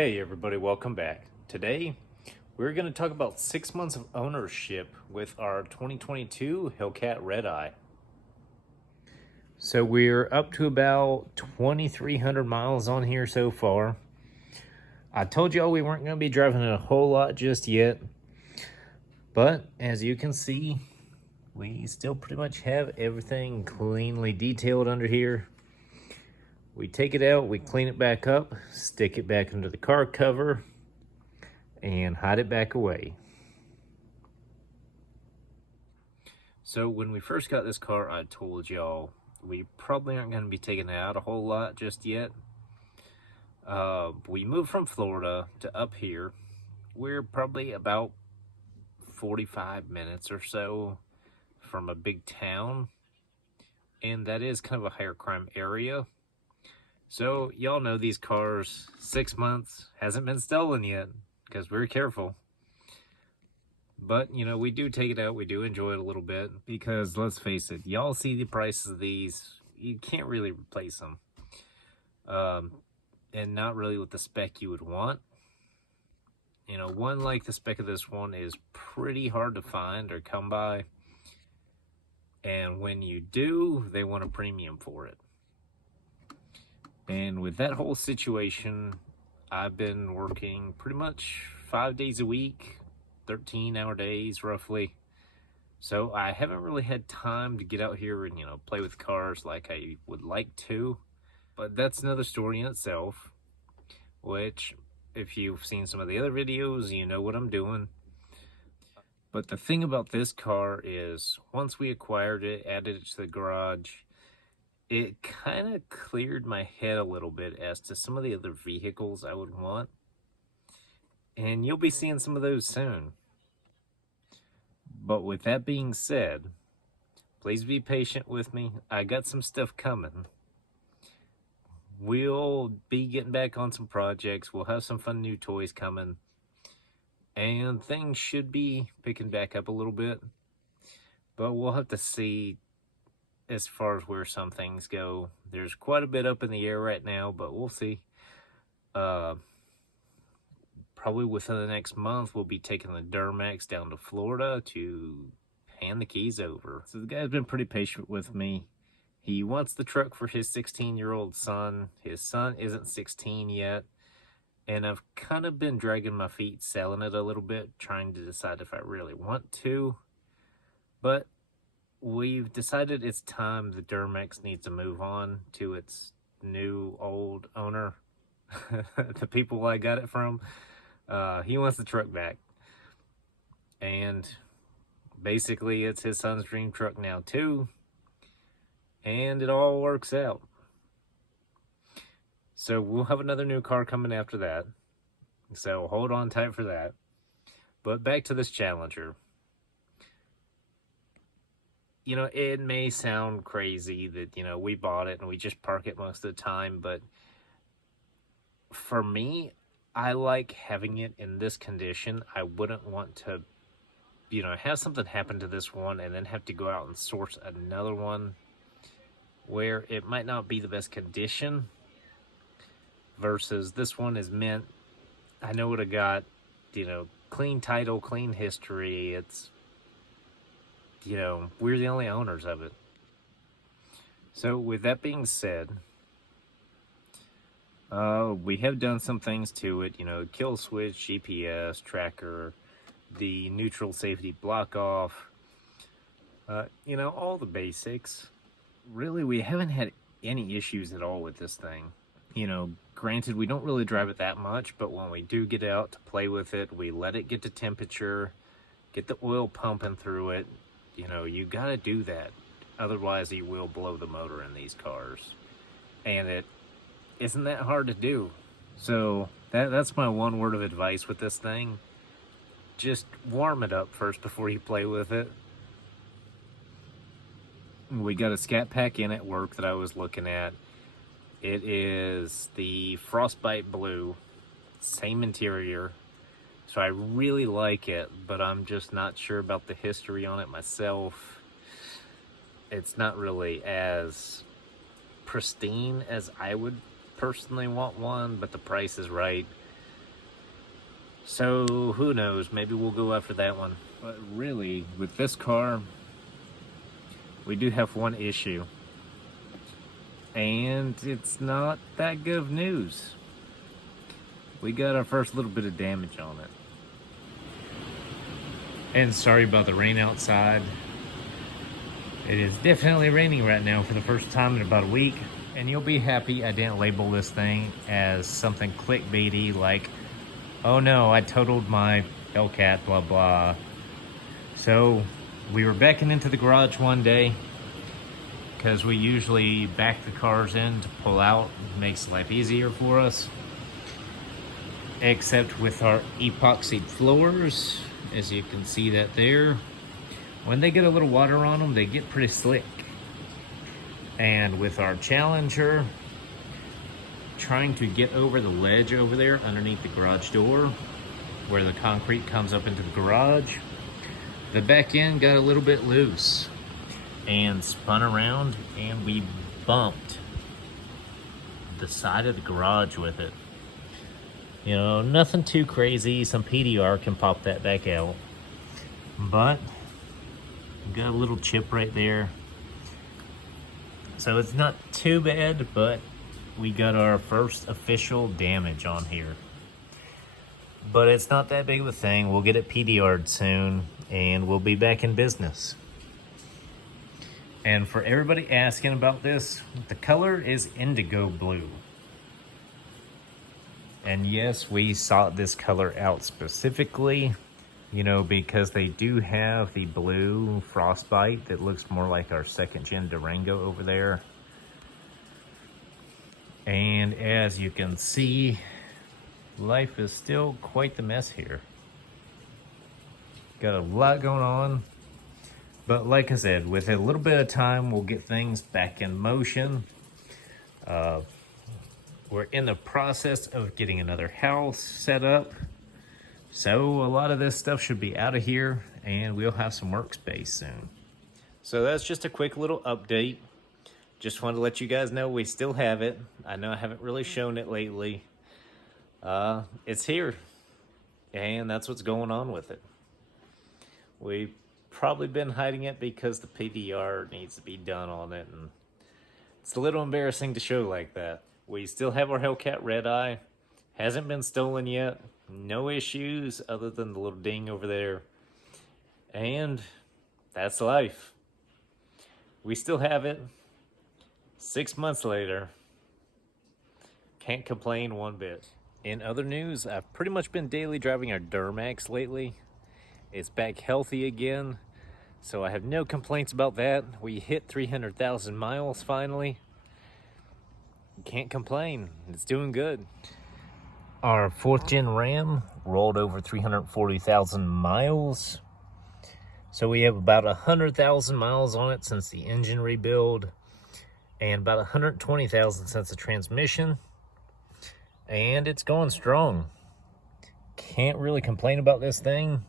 Hey everybody, welcome back. Today, we're going to talk about 6 months of ownership with our 2022 Hellcat Redeye. So we're up to about 2,300 miles on here so far. I told y'all we weren't going to be driving it a whole lot just yet, but as you can see, we still pretty much have everything cleanly detailed under here. We take it out, we clean it back up, stick it back under the car cover, and hide it back away. So when we first got this car, I told y'all we probably aren't going to be taking it out a whole lot just yet. We moved from Florida to up here. We're probably about 45 minutes or so from a big town, and that is kind of a higher crime area. So y'all know these cars, 6 months, hasn't been stolen yet because we're careful. But, you know, we do take it out. We do enjoy it a little bit because, let's face it, y'all see the prices of these. You can't really replace them. And not really with the spec you would want. You know, one like the spec of this one is pretty hard to find or come by. And when you do, they want a premium for it. And with that whole situation, I've been working pretty much 5 days a week, 13-hour days roughly. So I haven't really had time to get out here and, you know, play with cars like I would like to. But that's another story in itself, which if you've seen some of the other videos, you know what I'm doing. But the thing about this car is once we acquired it, added it to the garage, it kind of cleared my head a little bit as to some of the other vehicles I would want. And you'll be seeing some of those soon. But with that being said, please be patient with me. I got some stuff coming. We'll be getting back on some projects. We'll have some fun new toys coming. And things should be picking back up a little bit. But we'll have to see as far as where some things go. There's quite a bit up in the air right now, but we'll see. Probably within the next month, we'll be taking the Duramax down to Florida to hand the keys over. So the guy's been pretty patient with me. He wants the truck for his 16-year-old son. His son isn't 16 yet. And I've kind of been dragging my feet selling it a little bit, trying to decide if I really want to. But we've decided it's time the Duramax needs to move on to its new old owner. The people I got it from. He wants the truck back. And basically it's his son's dream truck now too. And it all works out. So we'll have another new car coming after that. So hold on tight for that. But back to this Challenger. You know, it may sound crazy that, you know, we bought it and we just park it most of the time, but for me, I like having it in this condition. I wouldn't want to, you know, have something happen to this one and then have to go out and source another one where it might not be the best condition versus this one is mint. I know what I got, you know, clean title, clean history. It's, you know, we're the only owners of it. So with that being said, we have done some things to it, you know, kill switch, GPS, tracker, the neutral safety block off, you know, all the basics. Really, we haven't had any issues at all with this thing. You know, granted, we don't really drive it that much, but when we do get out to play with it, we let it get to temperature, get the oil pumping through it. You know, you gotta do that. Otherwise, you will blow the motor in these cars. And it isn't that hard to do. So, that's my one word of advice with this thing. Just warm it up first before you play with it. We got a scat pack in at work that I was looking at. It is the Frostbite Blue. Same interior. So I really like it, but I'm just not sure about the history on it myself. It's not really as pristine as I would personally want one, but the price is right. So who knows, maybe we'll go after that one. But really, with this car, we do have one issue. And it's not that good of news. We got our first little bit of damage on it. And sorry about the rain outside. It is definitely raining right now for the first time in about a week. And you'll be happy I didn't label this thing as something clickbaity like, oh no, I totaled my Hellcat, blah blah. So we were backing into the garage one day because we usually back the cars in to pull out. It makes life easier for us. Except with our epoxy floors, as you can see that there. When they get a little water on them, they get pretty slick. And with our Challenger, trying to get over the ledge over there underneath the garage door, where the concrete comes up into the garage, the back end got a little bit loose and spun around, and we bumped the side of the garage with it. You know, nothing too crazy. Some PDR can pop that back out. But got a little chip right there. So it's not too bad, but we got our first official damage on here. But it's not that big of a thing. We'll get it PDR'd soon, and we'll be back in business. And for everybody asking about this, the color is indigo blue. And yes, we sought this color out specifically, you know, because they do have the blue Frostbite that looks more like our second gen Durango over there. And as you can see, life is still quite the mess here. Got a lot going on. But like I said, with a little bit of time, we'll get things back in motion. We're in the process of getting another house set up. So a lot of this stuff should be out of here, and we'll have some workspace soon. So that's just a quick little update. Just wanted to let you guys know we still have it. I know I haven't really shown it lately. It's here, and that's what's going on with it. We've probably been hiding it because the PDR needs to be done on it, and it's a little embarrassing to show like that. We still have our Hellcat Redeye. Hasn't been stolen yet. No issues other than the little ding over there. And that's life. We still have it. 6 months later. Can't complain one bit. In other news, I've pretty much been daily driving our Duramax lately. It's back healthy again, so I have no complaints about that. We hit 300,000 miles finally. Can't complain. It's doing good. Our 4th gen Ram rolled over 340,000 miles. So we have about 100,000 miles on it since the engine rebuild, and about 120,000 since the transmission. And it's going strong. Can't really complain about this thing.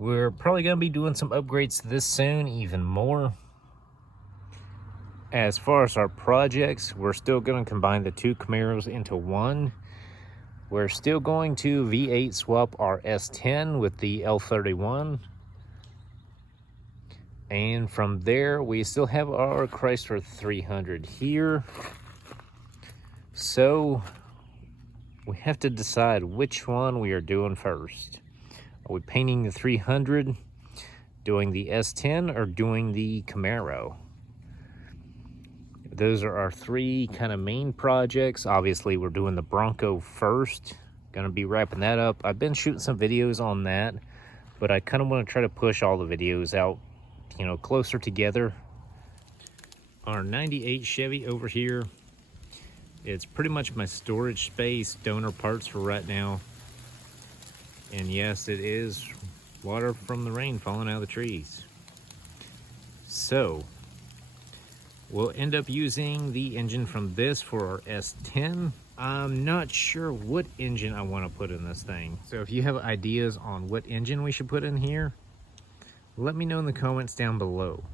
We're probably going to be doing some upgrades to this soon, even more. As far as our projects, we're still going to combine the 2 Camaros into one. We're still going to V8 swap our S10 with the L31. And from there, we still have our Chrysler 300 here. So we have to decide which one we are doing first. Are we painting the 300, doing the S10, or doing the Camaro? Those are our 3 kind of main projects. Obviously, we're doing the Bronco first. Gonna be wrapping that up. I've been shooting some videos on that, but I kind of want to try to push all the videos out, you know, closer together. Our 98 Chevy over here. It's pretty much my storage space, donor parts for right now. And yes, it is water from the rain falling out of the trees. So we'll end up using the engine from this for our S10. I'm not sure what engine I want to put in this thing. So if you have ideas on what engine we should put in here, let me know in the comments down below.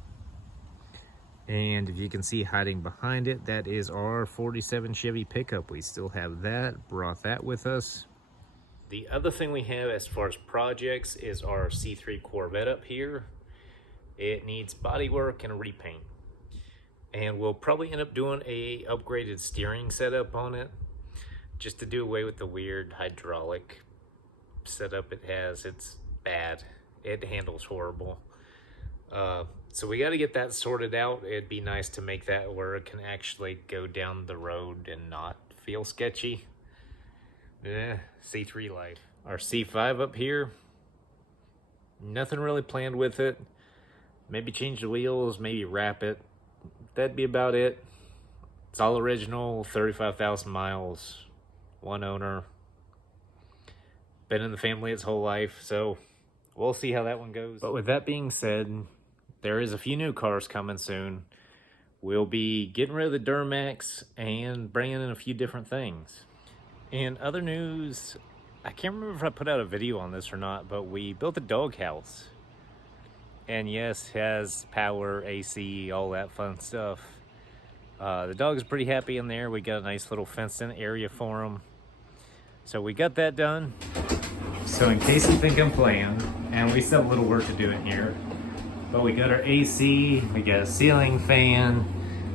And if you can see hiding behind it, that is our 47 Chevy pickup. We still have that, brought that with us. The other thing we have as far as projects is our C3 Corvette up here. It needs body work and a repaint. And we'll probably end up doing a upgraded steering setup on it, just to do away with the weird hydraulic setup it has. It's bad. It handles horrible. So we got to get that sorted out. It'd be nice to make that where it can actually go down the road and not feel sketchy. C3 life. Our C5 up here, nothing really planned with it. Maybe change the wheels, maybe wrap it. That'd be about it. It's all original, 35,000 miles, one owner. Been in the family its whole life, so we'll see how that one goes. But with that being said, there is a few new cars coming soon. We'll be getting rid of the Duramax and bringing in a few different things. In other news, I can't remember if I put out a video on this or not, but we built a doghouse. And yes, it has power, AC, all that fun stuff. The dog is pretty happy in there. We got a nice little fenced-in area for him. So we got that done. So in case you think I'm playing, and we still have a little work to do in here, but we got our AC, we got a ceiling fan,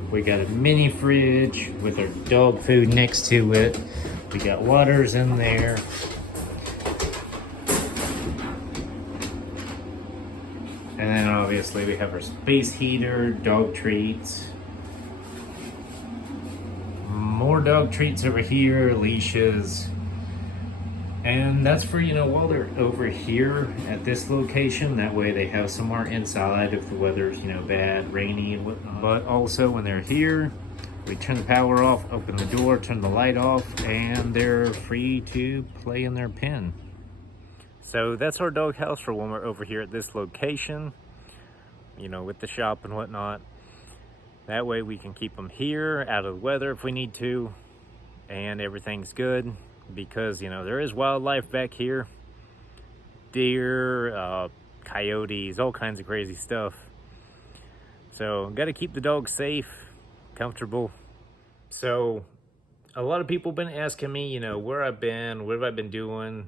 we got a mini fridge with our dog food next to it. We got waters in there. And then obviously we have our space heater, dog treats. More dog treats over here, leashes. And that's for, while they're over here at this location, that way they have somewhere inside if the weather's, bad, rainy and whatnot. But also when they're here, we turn the power off, open the door, turn the light off, and they're free to play in their pen. So that's our doghouse for when we're over here at this location, with the shop and whatnot. That way we can keep them here, out of the weather if we need to, and everything's good because, there is wildlife back here. Deer, coyotes, all kinds of crazy stuff. So, got to keep the dogs safe, comfortable. So, a lot of people have been asking me, where I've been, what have I been doing?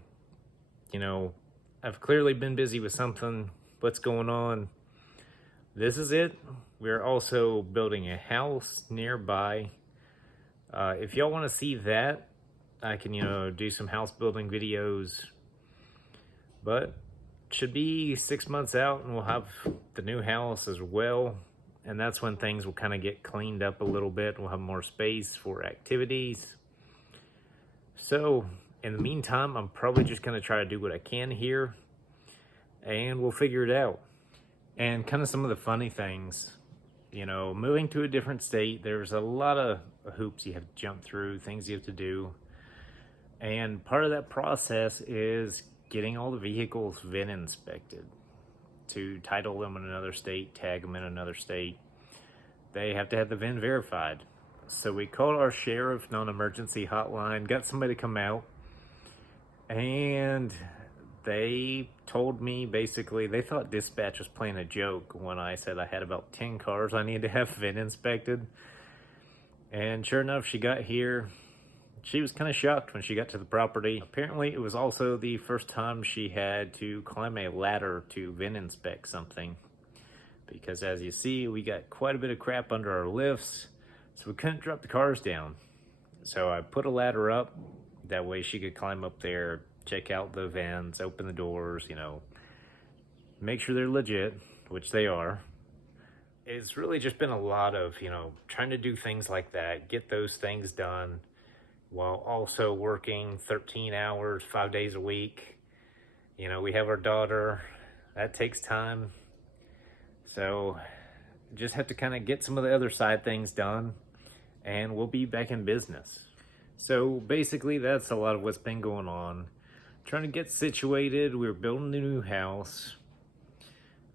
I've clearly been busy with something. What's going on? This is it. We're also building a house nearby. If y'all want to see that, I can, do some house building videos. But should be 6 months out and we'll have the new house as well. And that's when things will kind of get cleaned up a little bit. We'll have more space for activities. So in the meantime, I'm probably just going to try to do what I can here. And we'll figure it out. And kind of some of the funny things, moving to a different state, there's a lot of hoops you have to jump through, things you have to do. And part of that process is getting all the vehicles VIN inspected to title them in another state, tag them in another state. They have to have the VIN verified. So we called our sheriff non-emergency hotline, got somebody to come out, and they told me basically they thought dispatch was playing a joke when I said I had about 10 cars I needed to have VIN inspected. And sure enough, she got here. She was kind of shocked when she got to the property. Apparently, it was also the first time she had to climb a ladder to VIN inspect something. Because as you see, we got quite a bit of crap under our lifts, so we couldn't drop the cars down. So I put a ladder up. That way she could climb up there, check out the vents, open the doors, make sure they're legit, which they are. It's really just been a lot of, trying to do things like that, get those things done, while also working 13 hours, 5 days a week. We have our daughter. That takes time. So just have to kind of get some of the other side things done, and we'll be back in business. So basically, that's a lot of what's been going on. Trying to get situated. We're building a new house.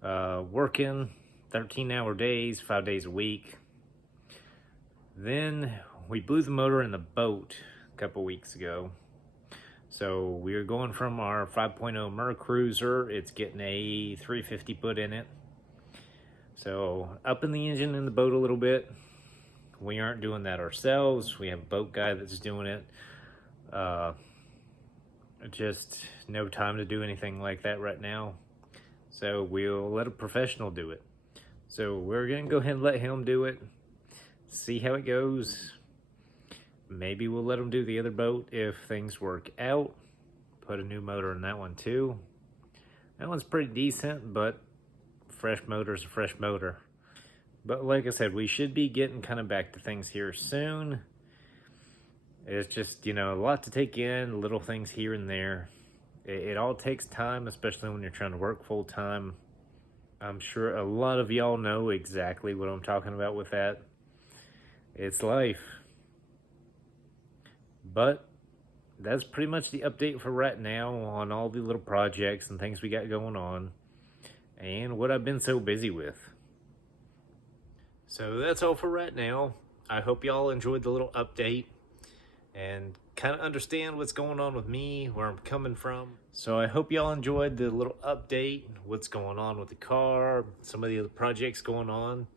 Working 13-hour days, 5 days a week. Then we blew the motor in the boat a couple weeks ago. So we are going from our 5.0 Mer Cruiser. It's getting a 350 foot in it. So up in the engine in the boat a little bit. We aren't doing that ourselves. We have a boat guy that's doing it. just no time to do anything like that right now. So we'll let a professional do it. So we're gonna go ahead and let him do it, see how it goes. Maybe we'll let him do the other boat if things work out. Put a new motor in that one too. That one's pretty decent, but fresh motor's a fresh motor. But like I said, we should be getting kind of back to things here soon. It's just, you know, a lot to take in, little things here and there. It all takes time, especially when you're trying to work full time. I'm sure a lot of y'all know exactly what I'm talking about with that. It's life. But that's pretty much the update for right now on all the little projects and things we got going on and what I've been so busy with. So that's all for right now. I hope y'all enjoyed the little update and kind of understand what's going on with me, where I'm coming from. So I hope y'all enjoyed the little update, what's going on with the car, some of the other projects going on,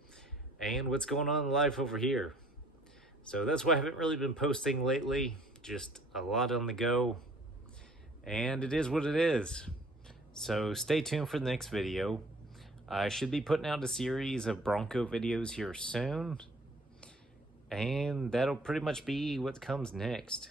and what's going on in life over here. So that's why I haven't really been posting lately, just a lot on the go, and it is what it is. So stay tuned for the next video. I should be putting out a series of Bronco videos here soon, and that'll pretty much be what comes next.